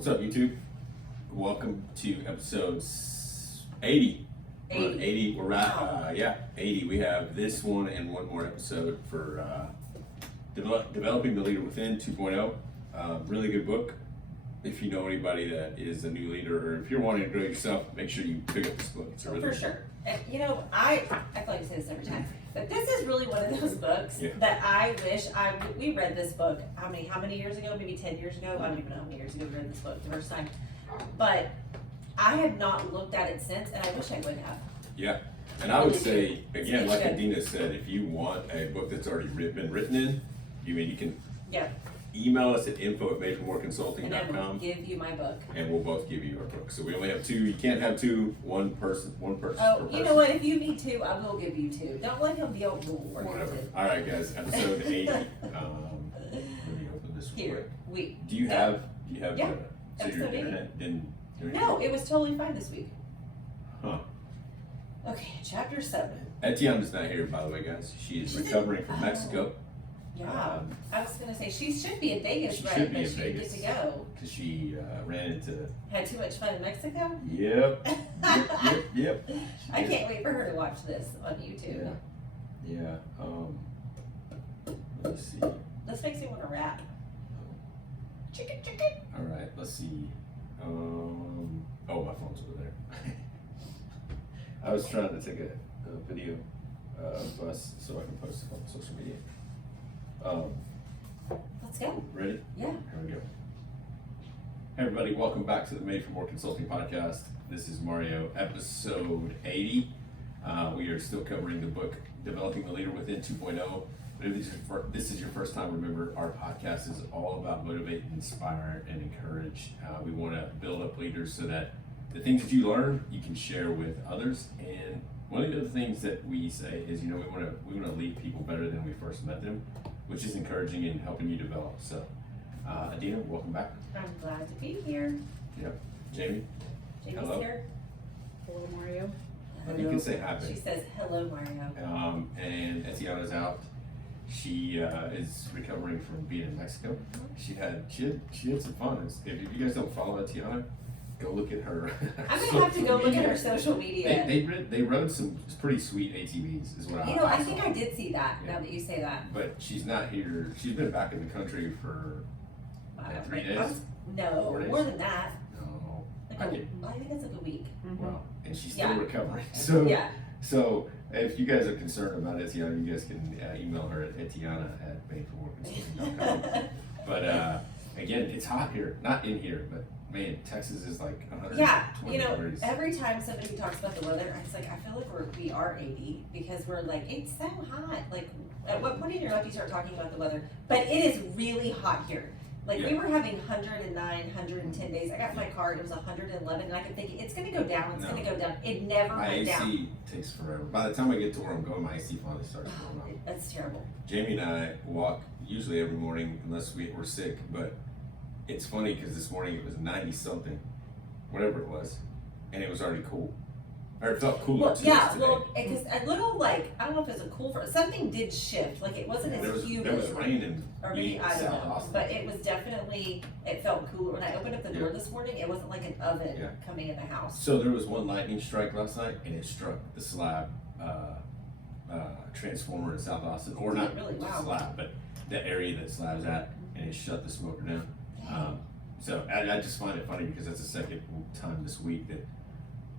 What's up, YouTube? Welcome to episode 80. 80. We're at, 80. We have this one and one more episode for Developing the Leader Within 2.0. Really good book. If you know anybody that is a new leader, or if you're wanting to grow yourself, make sure you pick up this book. It's a really for sure. And you know, I feel like I say this every time, but this is really one of those books that I wish we read this book. How many years ago? Maybe 10 years ago. I don't even know how many years ago we read this book the first time. But I have not looked at it since, and I wish I would have. Yeah, and I would say again, like Adina said, if you want a book that's already been written in, you can email us at info@madeformoreconsulting.com. And I will give you my book. And we'll both give you our book. So we only have two. You can't have two. One person. Oh, per person. You know what? If you need two, I will give you two. Don't let him be a rule. Whatever. All right, guys. Episode 80. Let me open this here. Quick. Do you have? Yeah. So your internet didn't. No, it was totally fine this week. Huh. Okay, chapter 7. Etienne's not here, by the way, guys. She is recovering from Mexico. Yeah, I was gonna say she should be in Vegas, she right? Should be but in she Vegas didn't get to go because she ran into. Had too much fun in Mexico. Yep. Yep. I can't wait for her to watch this on YouTube. Yeah. Let's see. This makes me want to rap. Chicken. All right. Let's see. Oh, my phone's over there. I was trying to take a video of us so I can post it on social media. Let's go. Ready? Yeah. Here we go. Hey everybody, welcome back to the Made for More Consulting podcast. This is Mario, episode 80. We are still covering the book, Developing the Leader Within 2.0. But if this is your first time, remember our podcast is all about motivate, inspire, and encourage. We want to build up leaders so that the things that you learn, you can share with others. And one of the other things that we say is, we want to leave people better than we first met them, which is encouraging and helping you develop. So, Adina, welcome back. I'm glad to be here. Yep. Jamie. Jamie's Hello. here. Hello, Mario. Hello. You can say hi. She says hello, Mario. And Etienne's out. She is recovering from being in Mexico. She had some fun. If you guys don't follow Etienne, go look at her. I'm gonna have to go look at her social media. They rode some pretty sweet ATVs, is what I think I did see that. Now that you say that. But she's not here. She's been back in the country for 3 days. No, more than that. No, I think it's like a week. Well, and she's still recovering. So So if you guys are concerned about Etienne, you guys can email her at etienne@madeformoreconsulting.com. But again, it's hot here. Not in here, but man, Texas is like 120 degrees. Every time somebody talks about the weather, I feel like we are 80 because we're like, it's so hot. Like, at what point in your life do you start talking about the weather? But it is really hot here. Like, we were having 109, 110 days. I got my card, it was 111, and I kept thinking, it's going to go down, it's going to go down. It never went down. My AC takes forever. By the time I get to where I'm going, my AC finally starts going on. That's terrible. Jamie and I walk usually every morning, unless we're sick, but it's funny because this morning it was 90-something, whatever it was, and it was already cool. Or it felt cooler today. Because a little I don't know if it was a cool something did shift. Like, it wasn't as humid. There was rain in I don't know. But it was definitely, it felt cooler. When I opened up the door this morning, it wasn't like an oven coming in the house. So there was one lightning strike last night, and it struck the slab transformer in South Austin. Or not really, slab, but the area that slab's at, and it shut the smoker down. So I just find it funny because that's the second time this week that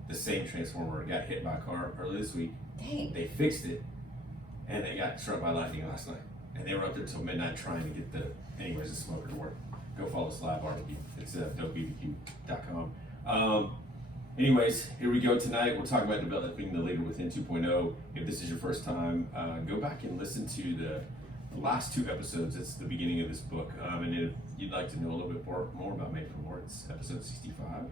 the same transformer got hit by a car early this week. Dang. They fixed it, and they got struck by lightning last night. And they were up there till midnight trying to get the smoker to work. Go follow Slab Barbecue. It's dopebbq.com. Anyways, here we go tonight. We'll talk about developing the leader within 2.0. If this is your first time, go back and listen to the last two episodes. It's the beginning of this book. And if you'd like to know a little bit more about Made for More, it's episode 65.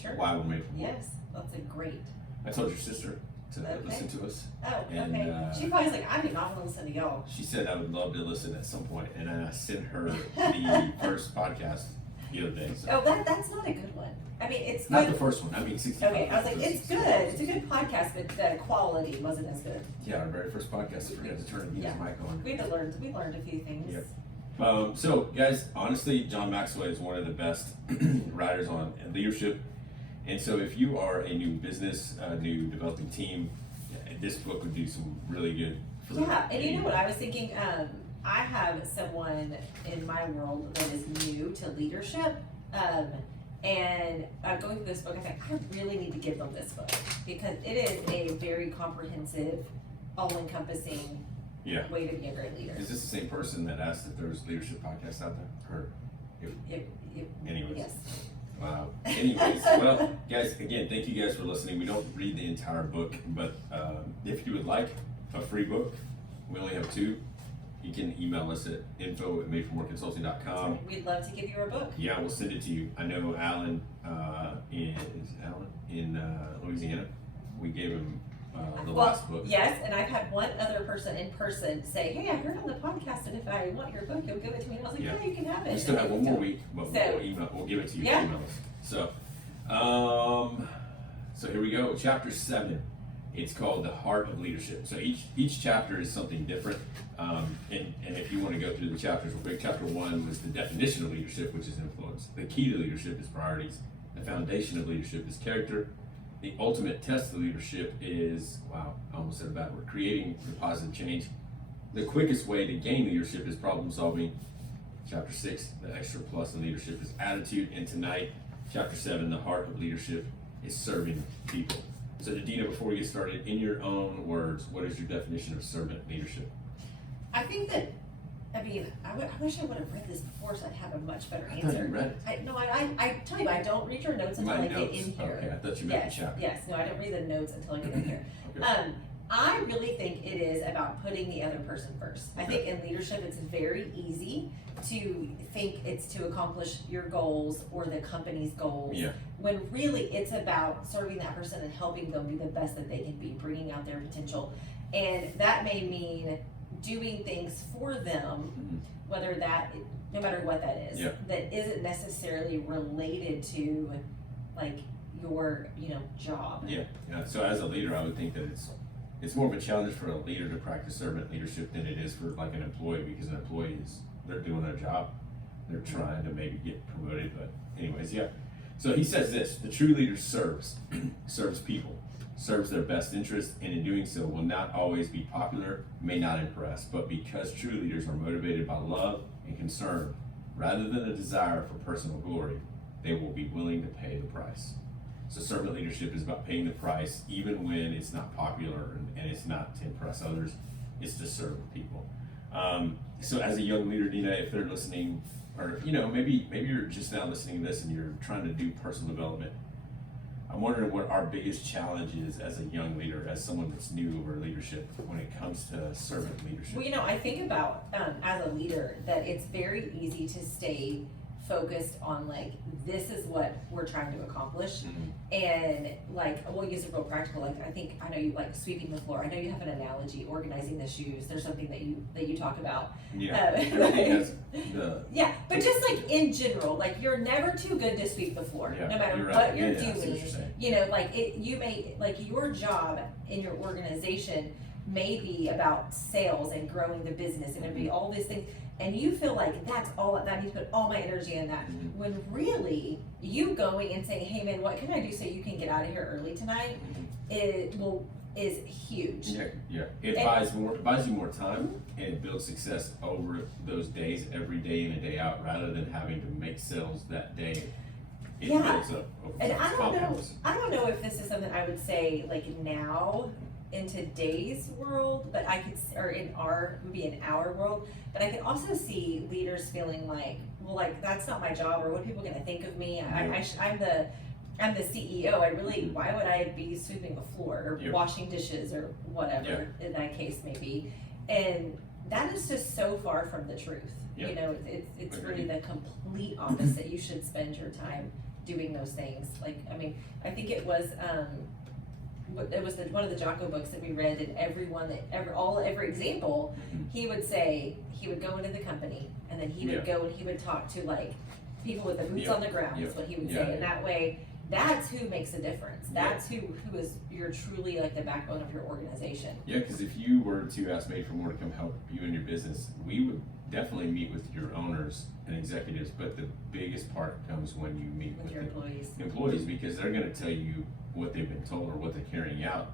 Sure. Why we're made for more. Yes, that's a great. I told your sister to listen to us. Oh, and, okay. She probably was like, I do not want to listen to y'all. She said I would love to listen at some point, and I sent her the first podcast the other day. So. Oh, that's not a good one. I mean, it's good. Not the first one. I mean, 65. Okay, I was like, it's good. It's a good podcast, but the quality wasn't as good. Yeah, our very first podcast. I forgot to turn the mic on. We learned a few things. Yep. So, guys, honestly, John Maxwell is one of the best writers on leadership. And so, if you are a new business, a new developing team, this book would do some really good. Yeah, and you know what I was thinking? I have someone in my world that is new to leadership. And going through this book, I think I really need to give them this book because it is a very comprehensive, all-encompassing way to be a great leader. Is this the same person that asked if there was leadership podcasts out there? Or anyways. Yes. Wow. Anyways, well, guys, again, thank you guys for listening. We don't read the entire book, but if you would like a free book, we only have 2. You can email us at info@madeformoreconsulting.com. We'd love to give you our book. Yeah, we'll send it to you. I know Alan in Louisiana. We gave him the last book. Yes, and I've had one other person in person say, "Hey, I heard on the podcast, and if I want your book, you'll give it to me." And I was like, "Yeah, you can have it." We still have one more week, but we'll give it to you. Yeah. Email us. So here we go. Chapter 7. It's called The Heart of Leadership. So each chapter is something different. And if you want to go through the chapters real quick, chapter 1 was the definition of leadership, which is influence. The key to leadership is priorities. The foundation of leadership is character. The ultimate test of leadership is, wow, I almost said it backward, creating the positive change. The quickest way to gain leadership is problem solving. Chapter 6, the extra plus in leadership is attitude. And tonight, chapter 7, the heart of leadership is serving people. So, Adina, before we get started, in your own words, what is your definition of servant leadership? I think that, I wish I would have read this before so I'd have a much better answer. I thought you read it. I tell you, I don't read your notes until I get in here. Okay, I thought you meant the chapter. Yes, no, I don't read the notes until I get in here. Okay. I really think it is about putting the other person first. I think in leadership, it's very easy to think it's to accomplish your goals or the company's goals. Yeah. When really it's about serving that person and helping them be the best that they can be, bringing out their potential. And that may mean doing things for them, whether that, no matter what that is, that isn't necessarily related to like your, job. Yeah. So as a leader, I would think that it's more of a challenge for a leader to practice servant leadership than it is for like an employee, because an employee they're doing their job. They're trying to maybe get promoted, but anyways, yeah. So he says this: the true leader serves people, serves their best interest, and in doing so will not always be popular, may not impress, but because true leaders are motivated by love and concern, rather than a desire for personal glory, they will be willing to pay the price. So servant leadership is about paying the price, even when it's not popular and it's not to impress others, it's to serve people. So as a young leader, Dina, if they're listening, or maybe you're just now listening to this and you're trying to do personal development, I'm wondering what our biggest challenge is as a young leader, as someone that's new over leadership, when it comes to servant leadership. Well, I think about as a leader that it's very easy to stay focused on like, this is what we're trying to accomplish. And like, we'll use it real practical. Like, I know you like sweeping the floor. I know you have an analogy, organizing the shoes. There's something that you talk about. Everything has yeah, but just like in general, like you're never too good to sweep the floor, no matter what you're doing. You may, like, your job in your organization may be about sales and growing the business, and it'd be all these things. And you feel like that's all that I need to put all my energy in that. When really you going and saying, "Hey man, what can I do so you can get out of here early tonight?" Is huge. Yeah. It buys you more time, and it builds success over those days, every day in and day out, rather than having to make sales that day. It builds up over time. And I don't know if this is something I would say like now in today's world, but in our world, but I can also see leaders feeling like, well, like that's not my job, or what are people going to think of me? I'm the CEO. Why would I be sweeping the floor or washing dishes or whatever in that case may be? And that is just so far from the truth. It's really the complete opposite. You should spend your time doing those things. Like, I think it was one of the Jocko books that we read, and every example, he would say he would go into the company, and then he would go and he would talk to like people with the boots on the ground. Is what he would say, and that way, that's who makes a difference. That's who is you're truly like the backbone of your organization. Yeah, because if you were to ask Made for More to come help you in your business, we would definitely meet with your owners and executives, but the biggest part comes when you meet With with your the employees. because they're going to tell you what they've been told or what they're carrying out.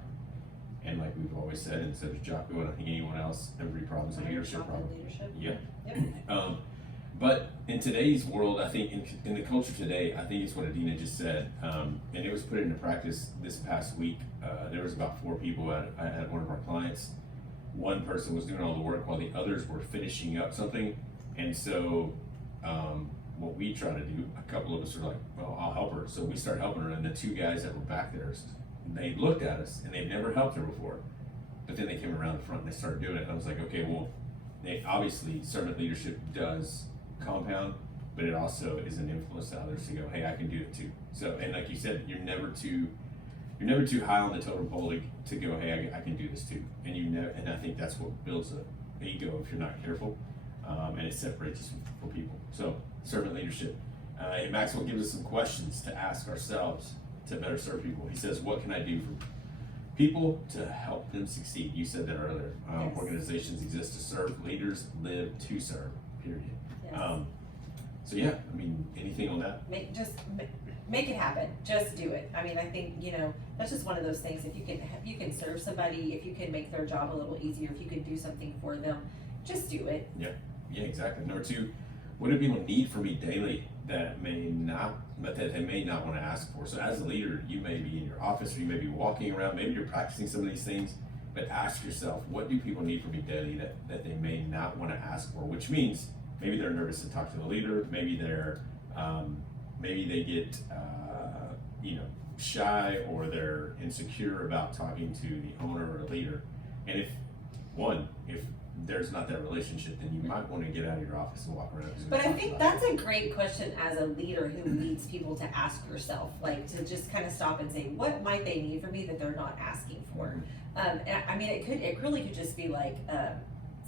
And like we've always said, and so does Jocko, and I think anyone else, every problem's a leadership problem. Leadership. Yeah. Yep. But in today's world, I think in the culture today, I think it's what Adina just said, and it was put into practice this past week. There was about 4 people at one of our clients. One person was doing all the work while the others were finishing up something, and so what we try to do, a couple of us are like, well, I'll help her. So we start helping her, and the 2 guys that were back there, they looked at us, and they've never helped her before. But then they came around the front and they started doing it, and I was like, okay, well, obviously servant leadership does compound, but it also is an influence to others to go, hey, I can do it too. So, and like you said, you're never too high on the totem pole to go, hey, I can do this too. And and I think that's what builds an ego if you're not careful, and it separates us from people. So, servant leadership. And Maxwell gives us some questions to ask ourselves to better serve people. He says, what can I do for people to help them succeed? You said that earlier. Yes. Organizations exist to serve, leaders live to serve, period. Yes. So yeah, I mean, anything on that? Make it happen. Just do it. I mean, I think, that's just one of those things. If you can serve somebody, if you can make their job a little easier, if you can do something for them, just do it. Yeah, exactly. Number 2, what do people need from me daily that they may not want to ask for? So as a leader, you may be in your office, or you may be walking around, maybe you're practicing some of these things, but ask yourself, what do people need from me daily that they may not want to ask for? Which means maybe they're nervous to talk to the leader, maybe they get shy, or they're insecure about talking to the owner or a leader. And if there's not that relationship, then you might want to get out of your office and walk around. But I think that's a great question as a leader who leads people to ask yourself, like to just kind of stop and say, what might they need from me that they're not asking for? And I mean, it really could just be like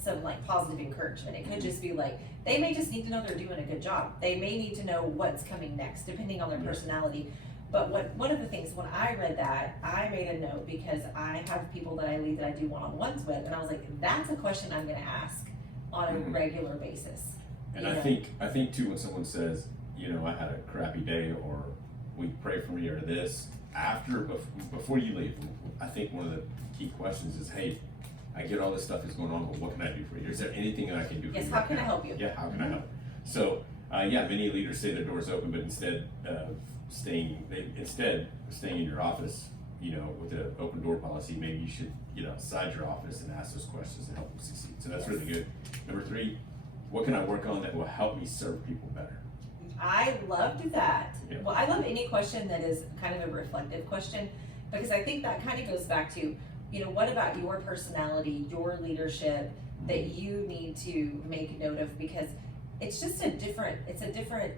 some like positive encouragement. It could just be like, they may just need to know they're doing a good job. They may need to know what's coming next, depending on their personality. But one of the things, when I read that, I made a note because I have people that I lead that I do one-on-ones with, and I was like, that's a question I'm gonna ask on a regular basis. And I think too, when someone says, I had a crappy day, or we pray for me, or this, before you leave, I think one of the key questions is, hey, I get all this stuff that's going on, but what can I do for you? Is there anything that I can do for you? Yes, how can I help you? Yeah, how can I help? So, many leaders say their door's open, but instead staying in your office, with an open door policy, maybe you should get outside your office and ask those questions to help them succeed. So that's really good. Number 3, what can I work on that will help me serve people better? I loved that. Yeah. Well, I love any question that is kind of a reflective question, because I think that kind of goes back to, what about your personality, your leadership that you need to make note of, because it's just a different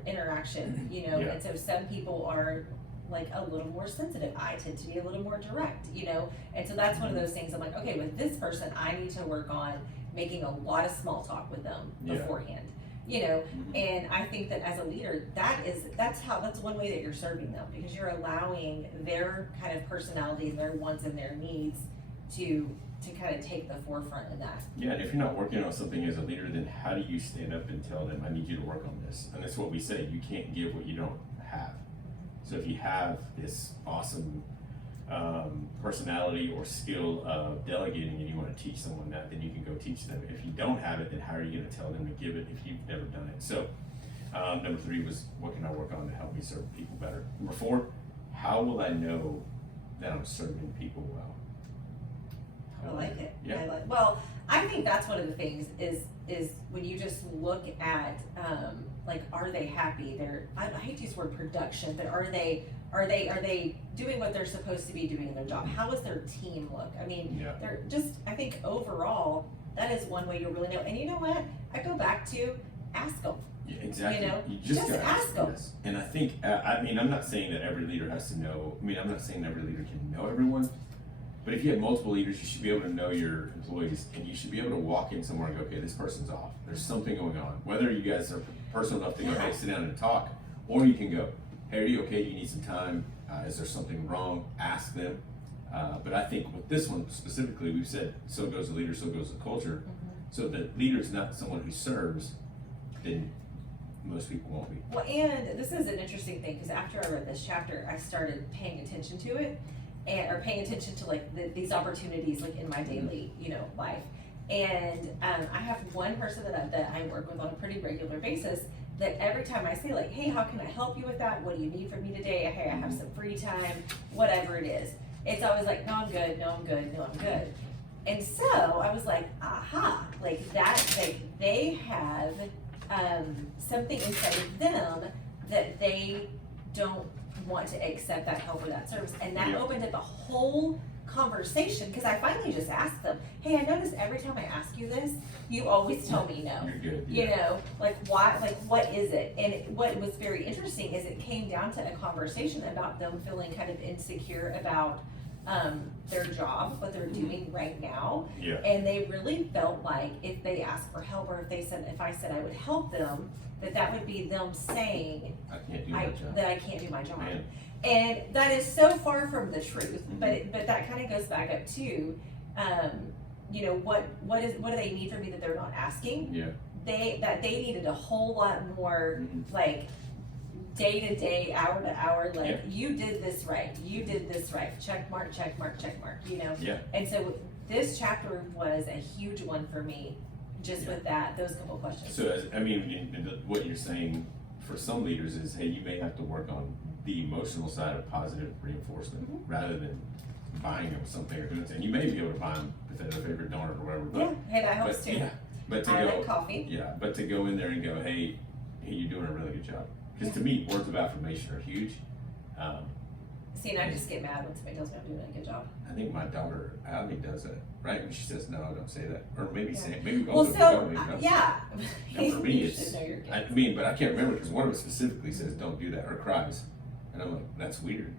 interaction, Yeah. And so some people are like a little more sensitive. I tend to be a little more direct, and so that's one of those things I'm like, okay, with this person, I need to work on making a lot of small talk with them beforehand, and I think that as a leader, that's one way that you're serving them, because you're allowing their kind of personalities, their wants and their needs to kind of take the forefront in that. Yeah, and if you're not working on something as a leader, then how do you stand up and tell them, I need you to work on this? And that's what we say, you can't give what you don't have. So if you have this awesome personality or skill of delegating, and you want to teach someone that, then you can go teach them. If you don't have it, then how are you going to tell them to give it if you've never done it? So number 3 was, what can I work on to help me serve people better? Number 4, how will I know that I'm serving people well? I like it. Yeah. I think that's one of the things is when you just look at are they happy? I hate to use the word production, but are they doing what they're supposed to be doing in their job? How does their team look? I mean, they're just, I think overall, that is one way you'll really know. And you know what? I go back to ask them. Yeah, exactly. You just gotta ask them. Yes. And I think, I'm not saying that every leader has to know, I'm not saying every leader can know everyone, but if you have multiple leaders, you should be able to know your employees, and you should be able to walk in somewhere and go, okay, this person's off. There's something going on. Whether you guys are personal enough to go, hey, sit down and talk, or you can go, hey, are you okay? Do you need some time? Is there something wrong? Ask them. But I think with this one specifically, we've said, so goes the leader, so goes the culture. So the leader is not someone who serves, then most people won't be. Well, and this is an interesting thing because after I read this chapter, I started paying attention to it, or paying attention to like these opportunities like in my daily, life. And I have one person that I work with on a pretty regular basis. That every time I say like, hey, how can I help you with that? What do you need from me today? Hey, I have some free time, whatever it is. It's always like, no, I'm good. No, I'm good. No, I'm good. And so I was like, aha, like that, like they have something inside of them that they don't want to accept that help or that service. And that opened up a whole conversation because I finally just asked them, hey, I notice every time I ask you this, you always tell me no. You're good. Like why, like what is it? And what was very interesting is it came down to a conversation about them feeling kind of insecure about their job, what they're doing right now. Yeah. And they really felt like if they asked for help or if I said I would help them, that would be them saying I can't do my job. that I can't do my job. Man. And that is so far from the truth, but that kind of goes back up to, what do they need from me that they're not asking? Yeah. They needed a whole lot more, like day to day, hour to hour, like you did this right, check mark, check mark, check mark, Yeah. And so this chapter was a huge one for me, just with those couple questions. So what you're saying for some leaders is, hey, you may have to work on the emotional side of positive reinforcement rather than buying them something or doing something. You may be able to buy them if they're their favorite donut or whatever. But, hey, that helps too. Yeah, but I like coffee. Yeah, but to go in there and go, hey, you're doing a really good job. Because to me, words of affirmation are huge. See, and I just get mad when somebody tells me I'm doing a good job. I think my daughter Adina does that, right? When she says no, don't say that, or maybe say maybe Well, both of so them go. yeah. And for me, You it's should know your kids. but I can't remember because one of them specifically says don't do that or cries, and I'm like, that's weird.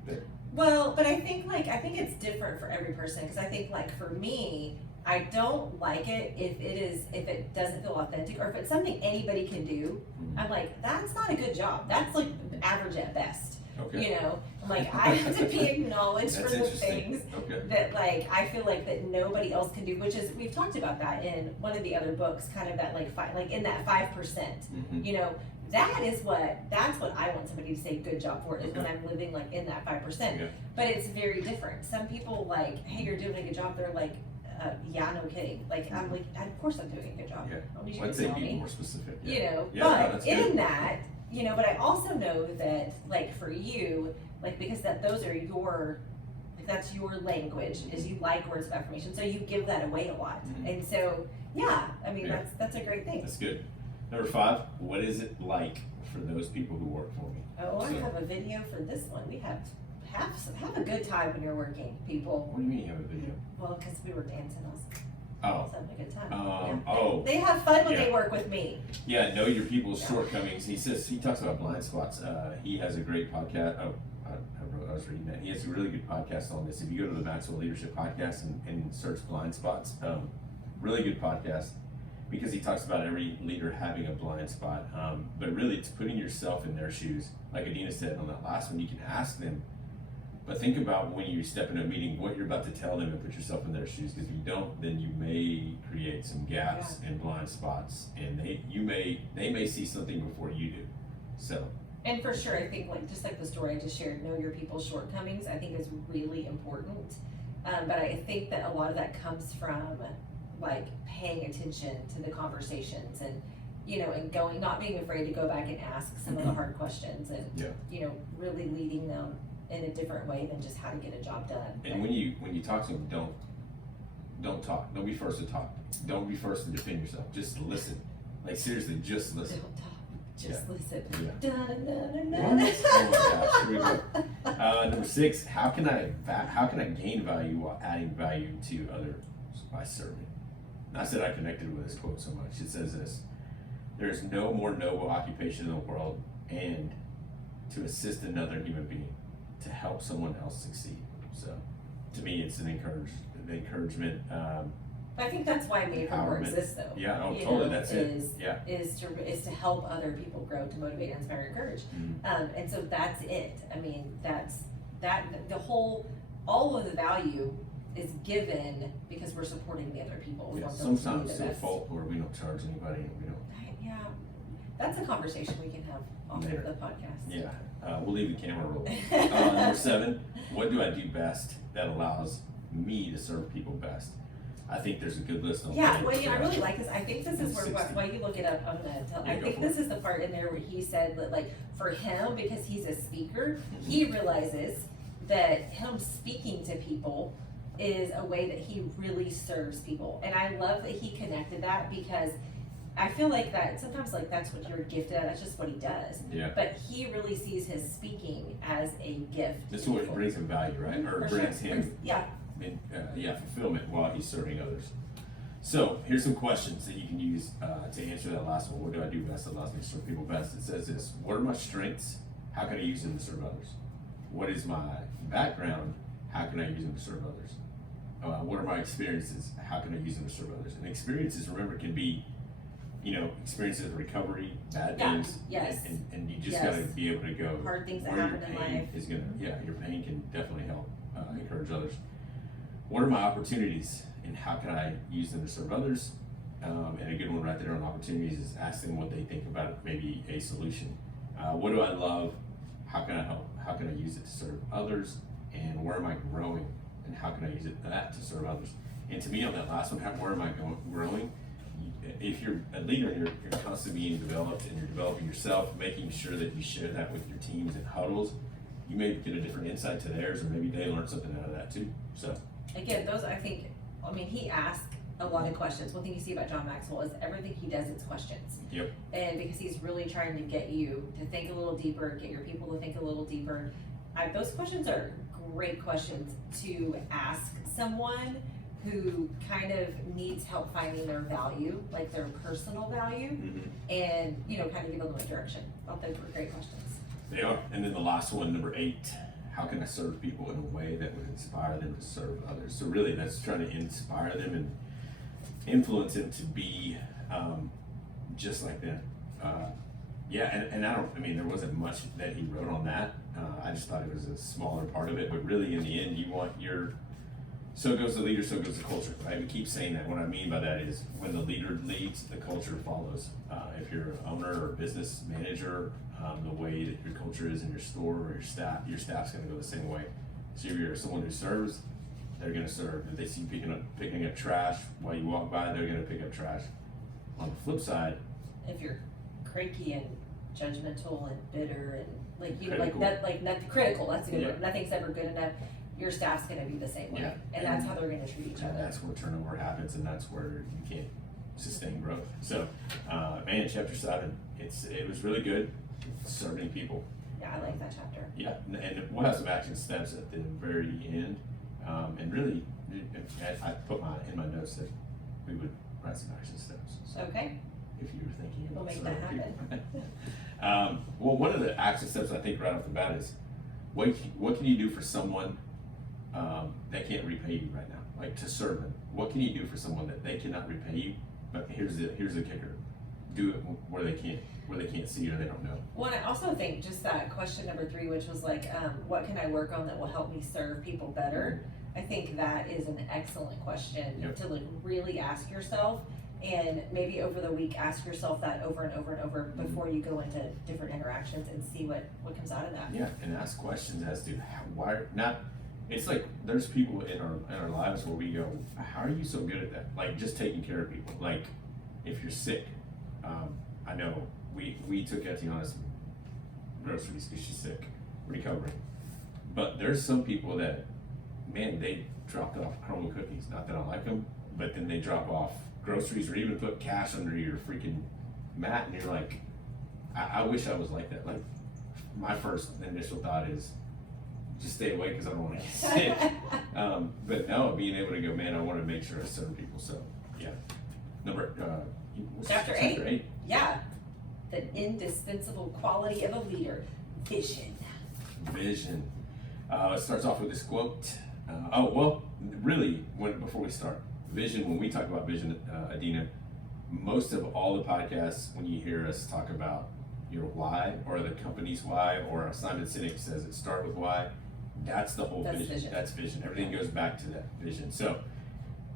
Well, but I think it's different for every person because I think like for me, I don't like it if it doesn't feel authentic or if it's something anybody can do. I'm like, that's not a good job. That's like average at best. Okay. I'm like, I have to be acknowledged for That's the interesting. things Okay. that like I feel like that nobody else can do, which is we've talked about that in one of the other books, kind of that like in that 5%. That's what I want somebody to say good job for is when I'm living like in that 5%. Yeah. But it's very different. Some people like, hey, you're doing a good job. They're like, yeah, no kidding. Like I'm like, of course I'm doing a good job. Yeah. I don't need you Let's to say tell be me. more specific. But in that, but I also know that like for you, like because those are your, like that's your language is you like words of affirmation, so you give that away a lot, and so that's a great thing. That's good. Number 5, what is it like for those people who work for me? Oh, I have a video for this one. We have a good time when you're working, people. What do you mean you have a video? Well, because we were dancing, I was having a good time. They have fun when they work with me. Yeah, know your people's shortcomings. He talks about blind spots. He has a great podcast. I was reading that. He has a really good podcast on this. If you go to the Maxwell Leadership Podcast and search blind spots, really good podcast because he talks about every leader having a blind spot. But really, it's putting yourself in their shoes. Like Adina said on that last one, you can ask them. But think about when you step into a meeting, what you're about to tell them and put yourself in their shoes. Because if you don't, then you may create some gaps and blind spots, and they may see something before you do. So. And for sure, I think just like the story I just shared, know your people's shortcomings, I think is really important. But I think that a lot of that comes from like paying attention to the conversations and and not being afraid to go back and ask some of the hard questions and really leading them in a different way than just how to get a job done. And when you talk to them, don't talk. Don't be first to talk. Don't be first to defend yourself. Just listen. Like seriously, just listen. Don't talk. Just listen. Yeah. Dun, dun, dun, What? dun. Oh my gosh, here we go. Number 6, how can I gain value while adding value to others by serving? And I said I connected with this quote so much. It says this: there is no more noble occupation in the world and to assist another human being, to help someone else succeed. So to me, it's an encouragement. I think that's why Made for More exists, though. Yeah, totally. That's it. Yeah, is to help other people grow, to motivate, inspire, and encourage. And so that's it. I mean, that's the whole, all of the value is given because we're supporting the other people. We Yeah, want them to sometimes be to the a best. fault where we don't charge anybody and we don't. Yeah, that's a conversation we can have off of Later. the podcast. Yeah, we'll leave the camera rolling. Number 7, what do I do best that allows me to serve people best? I think there's a good list on Yeah, page well, I really 3. like this. I think this is where, 60. while you look it up, I'm gonna tell, Yeah, I go think for this is the part in there where he said that, like, for him, because he's a speaker, Mhm. he realizes that him speaking to people is a way that he really serves people. And I love that he connected that, because I feel like that, sometimes, like, that's what you're gifted at, that's just what he does. Yeah, But he really sees his speaking as a gift. this is to what people. brings him value, right? Or For sure. brings him Yeah, fulfillment while he's serving others. So here's some questions that you can use to answer that last one. What do I do best that allows me to serve people best? It says this: what are my strengths? How can I use them to serve others? What is my background? How can I use them to serve others? What are my experiences? How can I use them to serve others? And experiences, remember, can be, experiences of recovery, bad Yeah, things. yes. And you just Yes. gotta be able to go. hard things that where your happen in pain life. is gonna, your pain can definitely help encourage others. What are my opportunities and how can I use them to serve others? And a good one right there on opportunities is ask them what they think about maybe a solution. What do I love? How can I help? How can I use it to serve others? And where am I growing? And how can I use that to serve others? And to me, on that last one, where am I growing? If you're a leader and you're constantly being developed and you're developing yourself, making sure that you share that with your teams and huddles, you may get a different insight to theirs, or maybe they learn something out of that too. So Again, those, I think, he asked a lot of questions. One thing you see about John Maxwell is everything he does, it's questions. Yep. And because he's really trying to get you to think a little deeper, get your people to think a little deeper. Those questions are great questions to ask someone who kind of needs help finding their value, like their personal value, and, kind of give them a direction. I thought those were great questions. they are. And then the last one, number 8, how can I serve people in a way that would inspire them to serve others? So really that's trying to inspire them and influence them to be just like them. There wasn't much that he wrote on that. I just thought it was a smaller part of it, but really in the end you want so goes the leader, so goes the culture, right? We keep saying that. What I mean by that is when the leader leads, the culture follows. If you're an owner or business manager, the way that your culture is in your store or your staff's gonna go the same way. So if you're someone who serves, they're gonna serve. If they see you picking up trash while you walk by, they're gonna pick up trash. On the flip side, If you're cranky and judgmental and bitter and Critical. critical, that's a good Yeah. word. Nothing's ever good enough. Your staff's gonna be the same way, Yeah. and that's how they're gonna treat each and other. that's where turnover happens, and that's where you can't sustain growth. So, chapter 7, it was really good, serving people. Yeah, I like that chapter. Yeah, and we'll have some action steps at the very end. And really, I put in my notes that we would write some action steps. So Okay, if you were thinking we'll about make that serving happen. people. Well, one of the action steps I think right off the bat is what can you do for someone that can't repay you right now, like to serve them? What can you do for someone that they cannot repay you? But here's the kicker: do it where they can't see or they don't know. Well, and I also think just that question number 3, which was like, what can I work on that will help me serve people better? I think that is an excellent question Yep. to really ask yourself, and maybe over the week ask yourself that over and over and over before you go into different interactions and see what comes out of that. Yeah, and ask questions as to why not. It's like there's people in our lives where we go, how are you so good at that? Like just taking care of people. Like if you're sick, I know we took Adina some groceries because she's sick, recovering. But there's some people that, man, they dropped off crumble cookies. Not that I like them, but then they drop off groceries or even put cash under your freaking mat, and you're like, I wish I was like that. Like my first initial thought is just stay away because I don't want to get sick. But no, being able to go, man, I want to make sure I serve people. So yeah, Chapter 8. Yeah, the indispensable quality of a leader: vision. Vision. It starts off with this quote. Before we start, vision, when we talk about vision, Adina, most of all the podcasts, when you hear us talk about your why or the company's why, or Simon Sinek says it start with why, That's the whole That's vision. vision. That's vision. Everything goes back to that vision. So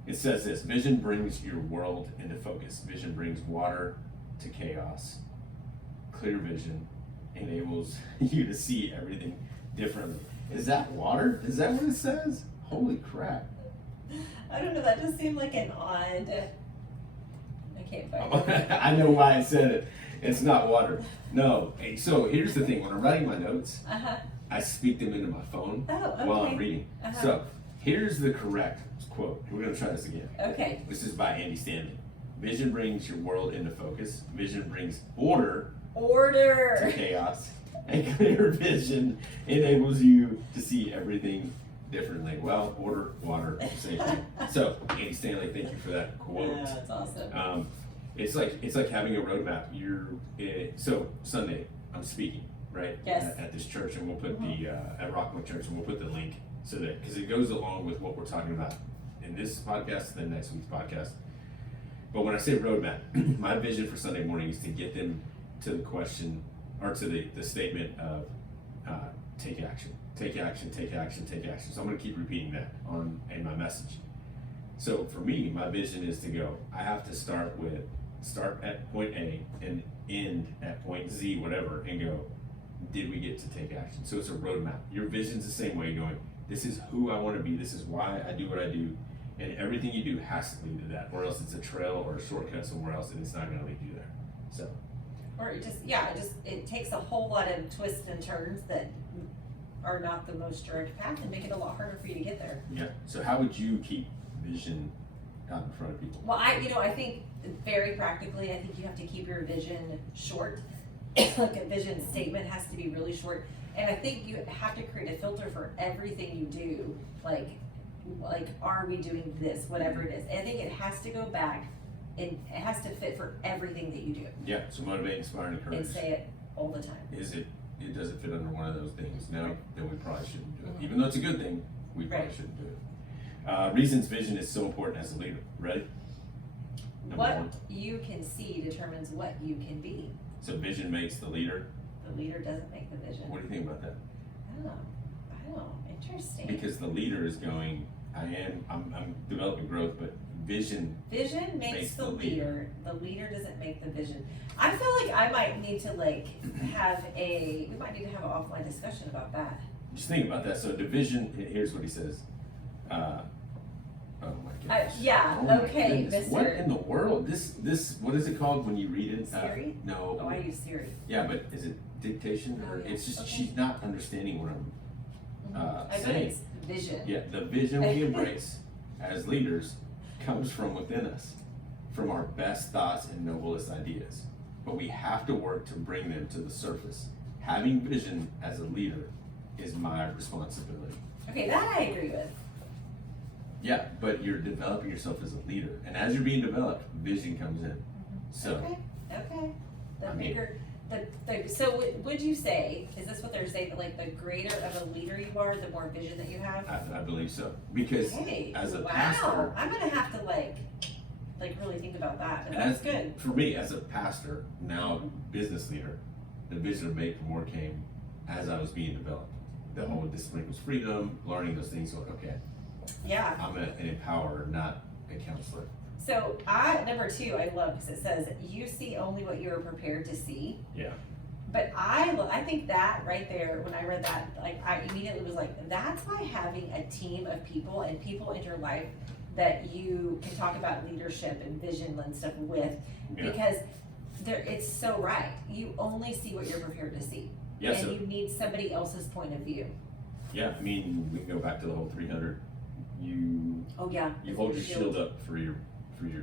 it says this: vision brings your world into focus. Vision brings water to chaos. Clear vision enables you to see everything differently. Is that water? Is that what it says? Holy crap. I don't know, that just seemed like an odd, I can't find it. I know why I said it. It's not water. No. Hey, so here's the thing. When I'm writing my notes, Uh-huh. I speak them into my phone Oh, okay. while I'm reading. Uh-huh. So here's the correct quote. We're going to try this again. Okay. This is by Andy Stanley. Vision brings your world into focus. Vision brings order to Order. chaos. And clear vision enables you to see everything differently. Well, order, water, same thing. So, Andy Stanley, thank you for that quote. Yeah, that's awesome. It's like having a roadmap. So Sunday, I'm speaking right Yes. at this church, and we'll put the at Rockwood Church, and we'll put the link so that because it goes along with what we're talking about in this podcast, and then next week's podcast. But when I say roadmap, my vision for Sunday morning is to get them to the question or to the statement of take action, take action, take action, take action. So I'm going to keep repeating that in my message. So for me, my vision is to go. I have to start at point A and end at point Z, whatever, and go. Did we get to take action? So it's a roadmap. Your vision's the same way. Going. This is who I want to be. This is why I do what I do. And everything you do has to lead to that, or else it's a trail or a shortcut somewhere else, and it's not going to lead you there. So. Or it takes a whole lot of twists and turns that are not the most direct path and make it a lot harder for you to get there. Yeah. So how would you keep vision out in front of people? Well, I think very practically, I think you have to keep your vision short. Like a vision statement has to be really short. And I think you have to create a filter for everything you do. Like, are we doing this, whatever it is. And I think it has to go back and it has to fit for everything that you do. Yeah. So motivate, inspire, and encourage. And say it all the time. Does it fit under one of those things? No, then we probably shouldn't do it. Even though it's a good thing, we probably Right. shouldn't do it. Reasons vision is so important as a leader. Ready? Number What one. you can see determines what you can be. So vision makes the leader. The leader doesn't make the vision. What do you think about that? Oh, interesting. Because the leader is going, I'm developing growth, but vision. Vision makes the leader. The leader doesn't make the vision. I feel like I might need to we might need to have an offline discussion about that. Just think about that. So division. Here's what he says. Oh my goodness. Yeah, Oh my okay, goodness. Mr. What in the world? This. What is it called when you read it? Siri? No. Oh, I use Siri. Yeah, but is it dictation or Oh, yeah. it's just Okay. she's not understanding what I'm I know saying. it's vision. Yeah, the vision we embrace as leaders comes from within us, from our best thoughts and noblest ideas. But we have to work to bring them to the surface. Having vision as a leader is my responsibility. Okay, that I agree with. Yeah, but you're developing yourself as a leader, and as you're being developed, vision comes in. So. Okay. The I mean- bigger, so would you say, is this what they're saying, that the greater of a leader you are, the more vision that you have? I believe so, because Hey, as a wow, pastor, I'm gonna have to really think about that, but that's good. for me as a pastor, now business leader, the vision of Made for More came as I was being developed. The whole discipline was freedom, learning those things. So, okay, Yeah, I'm an empowerer, not a counselor. so number 2, I love, because it says, you see only what you are prepared to see. Yeah. But I think that right there, when I read that, I immediately was like, that's why having a team of people and people in your life that you can talk about leadership and vision and stuff with, Yeah. because it's so right. You only see what you're prepared to see. Yeah, And so- you need somebody else's point of view. Yeah, I mean, we can go back to the whole 300. You Oh, yeah. hold your shield up for your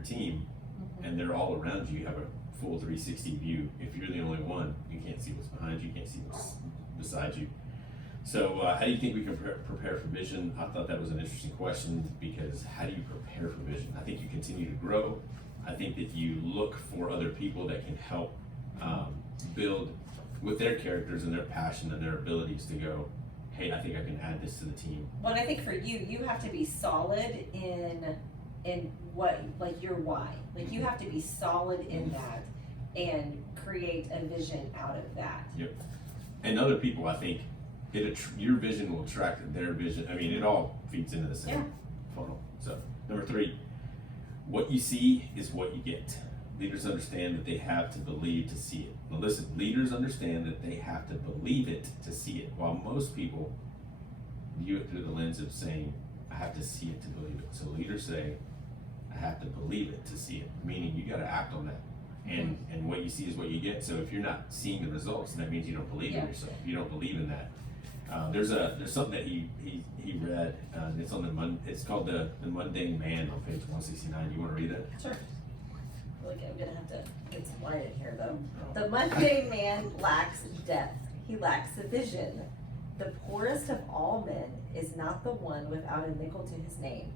team, Mhm. and they're all around you. You have a full 360 view. If you're the only one, you can't see what's behind you, you can't see what's beside you. So how do you think we can prepare for vision? I thought that was an interesting question, because how do you prepare for vision? I think you continue to grow. I think that you look for other people that can help build with their characters and their passion and their abilities to go, hey, I think I can add this to the team. Well, and I think for you have to be solid in what, your why. You have to be solid in that and create a vision out of that. And other people, I think, your vision will attract their vision. I mean, it all feeds into the same funnel. So, number 3, what you see is what you get. Leaders understand that they have to believe to see it. Now listen, leaders understand that they have to believe it to see it, while most people view it through the lens of saying, I have to see it to believe it. So leaders say, I have to believe it to see it, meaning you got to act on that. And what you see is what you get. So if you're not seeing the results, that means you don't believe in yourself. You don't believe in that. There's something that he read. It's called the Mundane Man on page 169. You want to read that? Sure. I feel like I'm gonna have to get some light in here though. The mundane man lacks depth. He lacks a vision. The poorest of all men is not the one without a nickel to his name.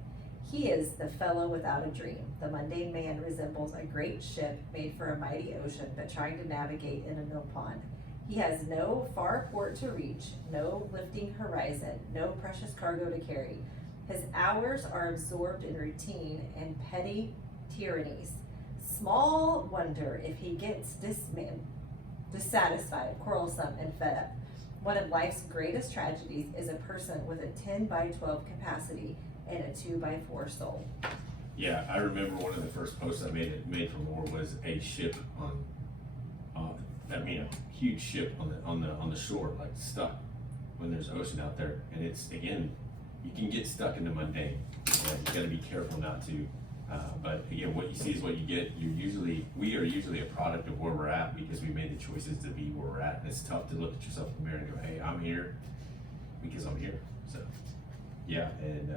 He is the fellow without a dream. The mundane man resembles a great ship made for a mighty ocean, but trying to navigate in a mill pond. He has no far port to reach, no lifting horizon, no precious cargo to carry. His hours are absorbed in routine and petty tyrannies. Small wonder if he gets dissatisfied, quarrelsome, and fed up. One of life's greatest tragedies is a person with a 10 by 12 capacity and a 2 by 4 soul. Yeah, I remember one of the first posts I made for more was a ship a huge ship on the shore, like stuck when there's ocean out there. And it's, again, you can get stuck in the mundane. And you got to be careful not to. But again, what you see is what you get. We are usually a product of where we're at because we made the choices to be where we're at. And it's tough to look at yourself in the mirror and go, hey, I'm here because I'm here. So, yeah, and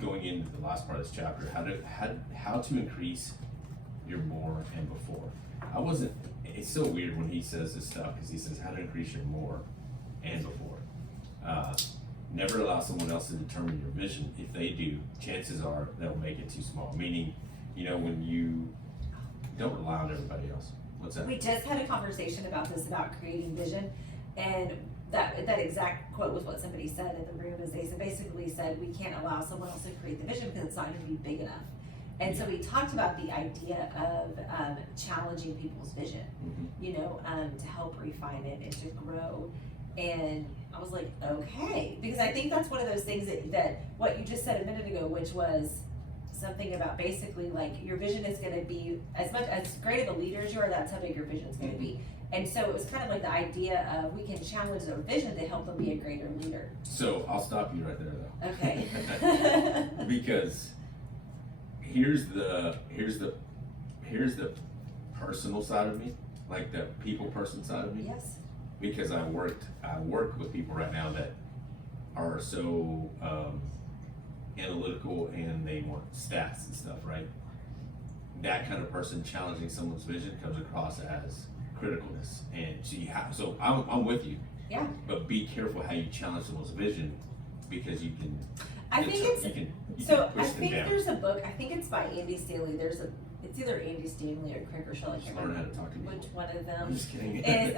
going into the last part of this chapter, how to increase your more and before. It's so weird when he says this stuff because he says how to increase your more and before. Never allow someone else to determine your vision. If they do, chances are they'll make it too small. Meaning, when you don't rely on everybody else. What's that? We just had a conversation about this, about creating vision, and that exact quote was what somebody said in the room. Is they basically said we can't allow someone else to create the vision because it's not going to be big enough. And so we talked about the idea of challenging people's vision, to help refine it and to grow. And I was like, okay, because I think that's one of those things that what you just said a minute ago, which was something about basically like your vision is going to be as great of a leader as you are, that's how big your vision is going to be. And so it was kind of like the idea of we can challenge their vision to help them be a greater leader. So I'll stop you right there though. Okay. Because here's the personal side of me, like the people person side of me. Yes. Because I work with people right now that are so analytical and they want stats and stuff, right? That kind of person challenging someone's vision comes across as criticalness, and so I'm with you. Yeah. But be careful how you challenge someone's vision because you can. I think there's a book. I think it's by Andy Stanley. It's either Andy Stanley or Craig Rochelle. I can't remember how to talk to me. Which one of them. I'm just kidding. Is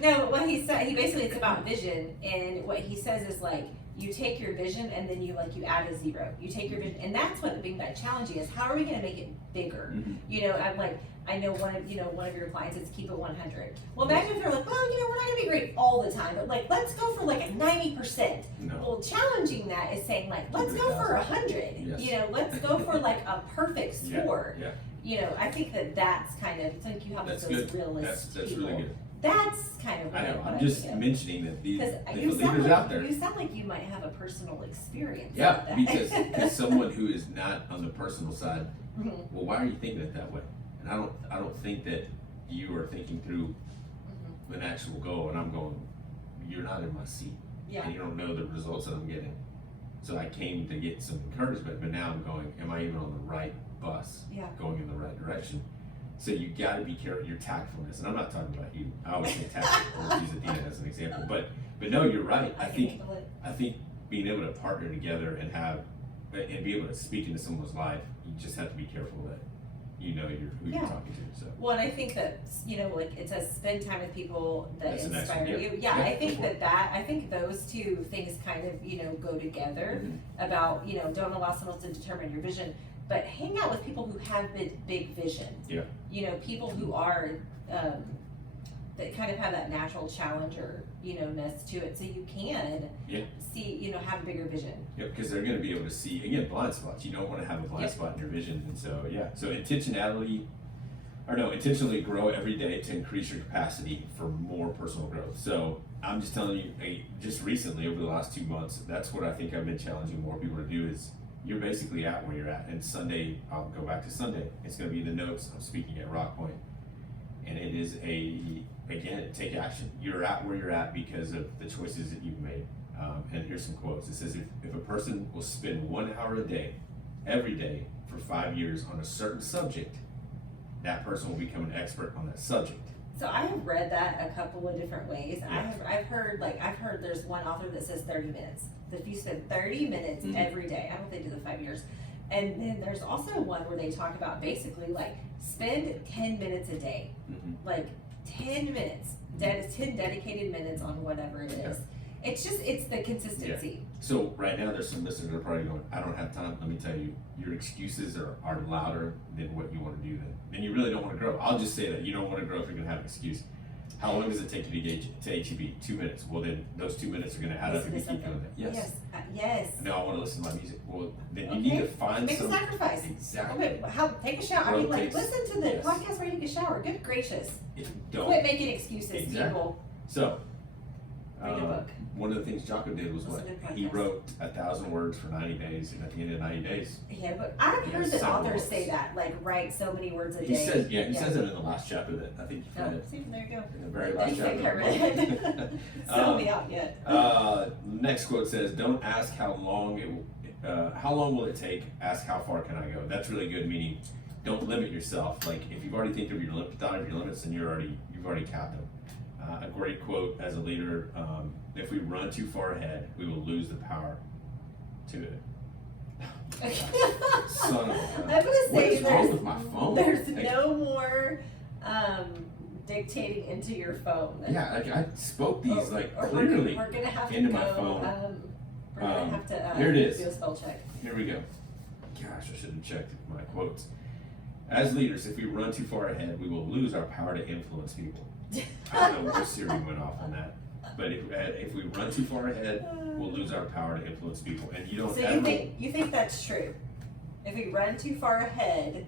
no, what he said. He basically it's about vision, and what he says is like you take your vision and then you add a 0. You take your vision, and that's what the Big Bang challenging is. How are we going to make it bigger? Mm-hmm. I'm like. I know one of your clients is keep it 100. Well, imagine if they're like, well, we're not going to be great all the time, but like, let's go for like a 90%. No. Well, challenging that is saying like, let's go for 100. Yes. Let's go for like a perfect score. Yeah. I think that's kind of, it's like you have those realistic That's people. really good. That's kind of what I know. I'm just mentioning that these leaders like, out there. You sound like you might have a personal experience. Yeah, with that. because someone who is not on the personal side, mm-hmm. well, why are you thinking it that way? And I don't think that you are thinking through mm-hmm. an actual goal, and I'm going, you're not in my seat. Yeah. And you don't know the results that I'm getting. So I came to get some encouragement, but now I'm going, am I even on the right bus? Yeah. Going in the right direction. So you got to be careful, your tactfulness, and I'm not talking about you. I always say tactful, I'll use Adina as an example. But no, you're right. I think being able to partner together and be able to speak into someone's life, you just have to be careful that you know who you're talking to. So. Well, and I think that like it says spend time with people that inspire you. Yeah, I think I think those two things kind of go together. Mm-hmm. About don't allow someone else to determine your vision, but hang out with people who have big vision. Yeah. People who are that that kind of have that natural challenger, ness to it, so you can Yeah. see, have a bigger vision. Yeah, because they're going to be able to see, again, blind spots. You don't want to have a blind spot in your vision. And so, so intentionally grow every day to increase your capacity for more personal growth. So I'm just telling you, just recently, over the last 2 months, that's what I think I've been challenging more people to do is you're basically at where you're at. And Sunday, I'll go back to Sunday. It's going to be the notes. I'm speaking at Rock Point. And it is again, take action. You're at where you're at because of the choices that you've made. And here's some quotes. It says, if a person will spend 1 hour a day, every day, for 5 years on a certain subject, that person will become an expert on that subject. So I have read that a couple of different ways. Yeah. I've heard there's one author that says 30 minutes. That if you spend 30 minutes every day, I don't think they do the 5 years. And then there's also one where they talk about basically like spend 10 minutes a day, like 10 minutes, 10 dedicated minutes on whatever it is. It's the consistency. Yeah. So right now there's some listeners that are probably going, I don't have time. Let me tell you, your excuses are louder than what you want to do then. And you really don't want to grow. I'll just say that you don't want to grow if you're going to have an excuse. How long does it take you to get to HEB? 2 minutes. Well, then those 2 minutes are going to add up if you keep doing that. Yes. Yes. No, I want to listen to my music. Well, then you need to find Make a sacrifice. Exactly. Okay, take a shower. Well, listen to the podcast where you take a shower. Good gracious. Don't. Quit making excuses, people. So, read a book. one of the things Jocko did was what? He wrote 1,000 words for 90 days, and at the end of 90 days. Yeah, but I've heard that authors say that, like write so many words a day. He says, he says it in the last chapter that I think you read. See, there you go. In the very last chapter. I read. Sell me out yet. Next quote says, "Don't ask how long will it take? Ask how far can I go." That's really good. Meaning, don't limit yourself. Like if you've already thought of your limits, then you've already capped them. A great quote as a leader: "If we run too far ahead, we will lose the power to it." Son of a gun. I'm gonna say what is wrong with my phone? There's no more dictating into your phone. Yeah, like I spoke these clearly we're gonna have into to my go, phone. we're gonna have to here it is. do a spell check. Here we go. Gosh, I should have checked my quotes. As leaders, if we run too far ahead, we will lose our power to influence people. I don't know where Siri went off on that. But if we run too far ahead, we'll lose our power to influence people. And you don't. So you think that's true? If we run too far ahead,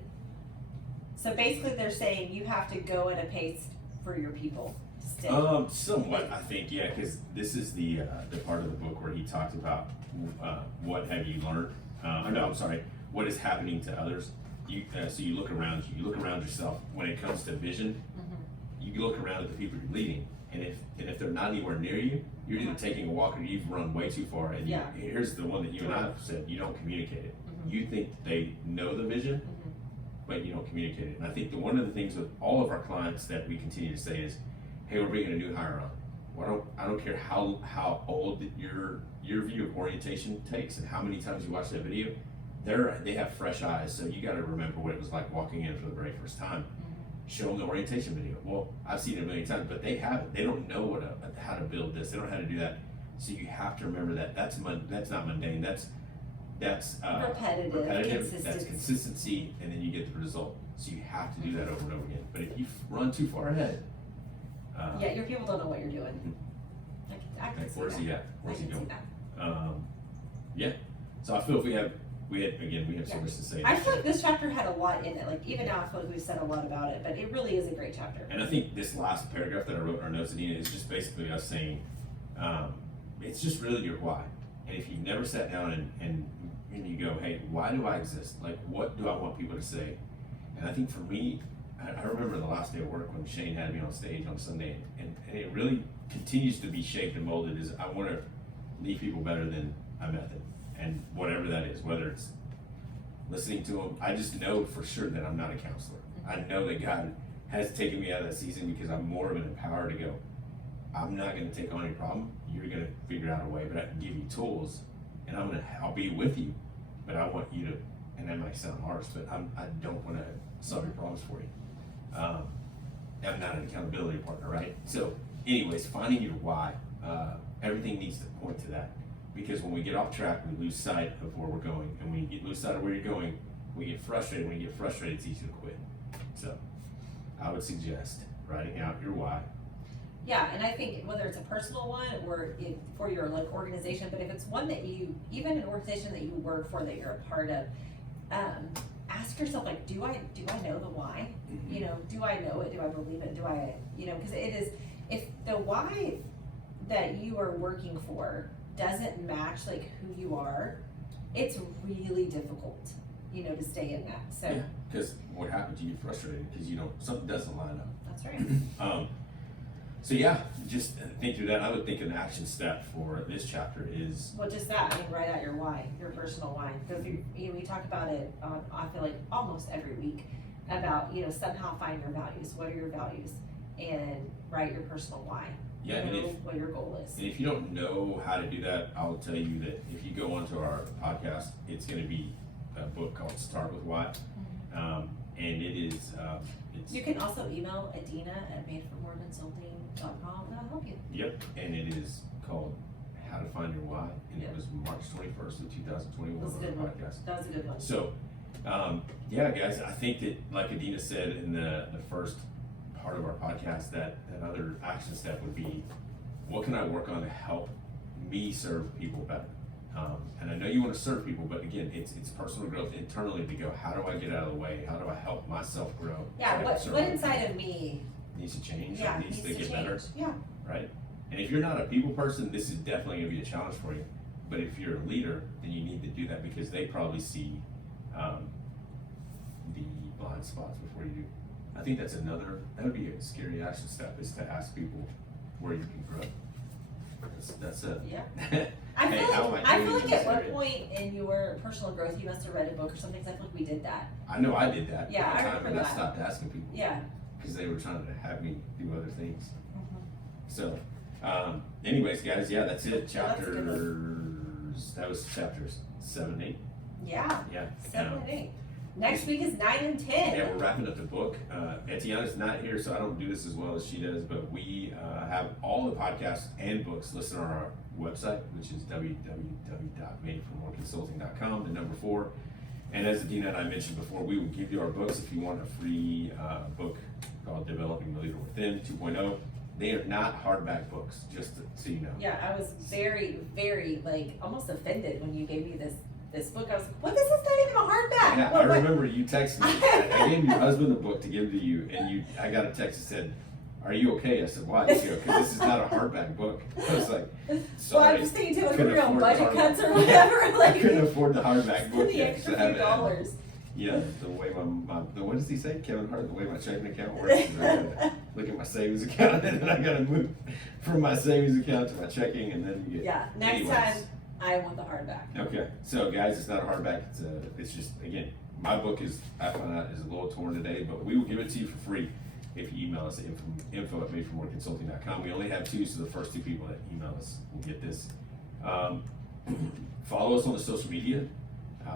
so basically they're saying you have to go at a pace for your people. Still. Somewhat, I think, yeah, because this is the part of the book where he talks about what have you learned. What is happening to others. So you look around you. You look around yourself. When it comes to vision, you look around at the people you're leading. And if they're not anywhere near you, you're either taking a walk or you've run way too far. And here's the one that you and I have said: you don't communicate it. You think they know the vision, but you don't communicate it. And I think one of the things with all of our clients that we continue to say is, "Hey, we're bringing a new hire on. Well, I don't care how old your view of orientation takes and how many times you watch that video. They have fresh eyes. So you got to remember what it was like walking in for the very first time." Show them the orientation video. Well, I've seen it a million times, but they haven't. They don't know how to build this. They don't know how to do that. So you have to remember that that's not mundane. That's repetitive. That's consistency, and then you get the result. So you have to do that over and over again. But if you run too far ahead, your people don't know what you're doing. I can see where's that. he at? Where's he going? That. So I feel if we have so much to say. I feel like this chapter had a lot in it. Like even now, I feel like we've said a lot about it, but it really is a great chapter. And I think this last paragraph that I wrote in our notes, Adina, is just basically us saying, it's just really your why. And if you've never sat down and you go, hey, why do I exist? Like, what do I want people to say? And I think for me, I remember the last day of work when Shane had me on stage on Sunday, and it really continues to be shaped and molded. Is I want to leave people better than I met them. And whatever that is, whether it's listening to them, I just know for sure that I'm not a counselor. I know that God has taken me out of that season because I'm more of an empowered to go, I'm not going to take on any problem. You're going to figure out a way, but I can give you tools, and I'll be with you, but I want you to, and that might sound harsh, but I don't want to solve your problems for you. I'm not an accountability partner, right? So anyways, finding your why, everything needs to point to that. Because when we get off track, we lose sight of where we're going. And when you lose sight of where you're going, we get frustrated. When you get frustrated, it's easy to quit. So I would suggest writing out your why. Yeah, and I think whether it's a personal one or for your like organization, but if it's one that you, even an organization that you work for that you're a part of, ask yourself like, do I know the why? Mm-hmm. You know, do I know it? Do I believe it? Do I, you know, because it is, if the why that you are working for doesn't match like who you are, it's really difficult, you know, to stay in that. So Yeah, because what happens, you get frustrated because you don't, something doesn't line up. that's right. So yeah, just think through that. I would think an action step for this chapter is, Well, just that, I mean, write out your why, your personal why, because we talk about it, I feel like almost every week, about, you know, somehow find your values, what are your values, and write your personal why. Yeah, and know if- what your goal is. and if you don't know how to do that, I'll tell you that if you go onto our podcast, it's going to be a book called Start With Why. And it is, it's, You can also email Adina at madeformoreconsulting.com and I'll help you. yep, and it is called How to Find Your Why, and it Yep. was March 21st of 2021 That was a on good our one. podcast. That was a good one. So, yeah, guys, I think that, like Adina said in the first part of our podcast, that other action step would be, what can I work on to help me serve people better? And I know you want to serve people, but again, it's personal growth internally to go, how do I get out of the way? How do I help myself grow? so I Yeah, can what serve what other inside people? of me, Needs to change, yeah, needs to get better, Yeah, right? And if you're not a people person, this is definitely going to be a challenge for you. But if you're a leader, then you need to do that because they probably see the blind spots before you do. I think that would be a scary action step, is to ask people where you can grow. That's it. yeah. Hey, how am I doing feel in like this at one area? point in your personal growth, you must have read a book or something, 'cause I feel like we did that. I know I did that Yeah, one I time, remember and I that. stopped asking people Yeah. because they were trying to have me do other things. So, anyways, guys, yeah, that's it. That's a good That was chapters 7 and 8. Yeah, Yeah. 7 and 8. Next week is 9 and 10. Yeah, we're wrapping up the book. Etiana's not here, so I don't do this as well as she does, but we have all the podcasts and books listed on our website, which is www.madeformoreconsulting.com, the number 4. And as Adina and I mentioned before, we will give you our books if you want a free book called Developing the Leader Within 2.0. They are not hardback books, just so you know. Yeah, I was very, very, like, almost offended when you gave me this book. I was like, what? This is not even a hardback. Yeah, What- I remember you texted me. I gave your husband the book to give to you, and I got a text that said, "Are you okay?" I said, "Why?" He goes, "Because this is not a hardback book." I was like, Well, "Sorry." I'm just thinking too, like, Couldn't we're on afford budget hardback. cuts or whatever. I Like, couldn't afford the hardback book the yet. extra so I few haven't had it. dollars. Yeah, the way what does he say, Kevin Hart? The way my checking account works. Is I gotta look at my savings account, and then I gotta move from my savings account to my checking, and then you get. Yeah, next Anyways. time I want the hardback. Okay, so guys, it's not a hardback. It's just, again, my book I found out is a little torn today, but we will give it to you for free if you email us at info@madeformoreconsulting.com. We only have 2, so the first 2 people that email us will get this. Follow us on the social media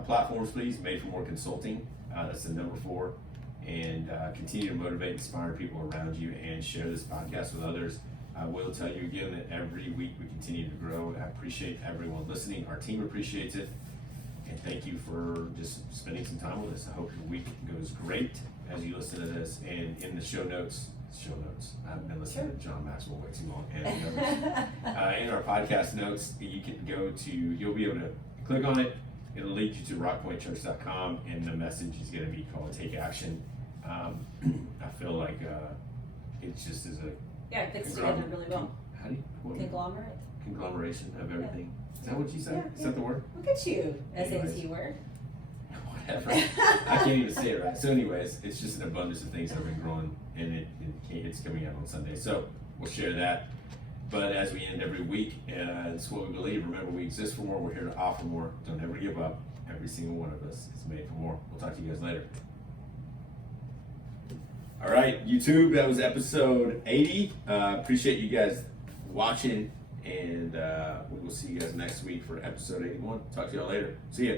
platforms, please. Made for More Consulting. That's the number 4, and continue to motivate, inspire people around you, and share this podcast with others. I will tell you again that every week we continue to grow. I appreciate everyone listening. Our team appreciates it. And thank you for just spending some time with us. I hope your week goes great as you listen to this. And in the show notes, I've been listening to John Maxwell way too long. And the others. In our podcast notes, you can you'll be able to click on it. It'll lead you to rockpointchurch.com, and the message is going to be called Take Action. I feel like it just is a Yeah, it fits together really well. How do you, Conglomerate. conglomeration of everything. Is that what you said? Yeah, Is that the word? Look at you, Anyways. SAT word. Whatever. I can't even say it right. So anyways, it's just an abundance of things that have been growing, and it's coming out on Sunday. So we'll share that. But as we end every week, it's what we believe. Remember, we exist for more. We're here to offer more. Don't ever give up. Every single one of us is made for more. We'll talk to you guys later. All right, YouTube, that was episode 80. Appreciate you guys watching, and we will see you guys next week for episode 81. Talk to y'all later. See ya.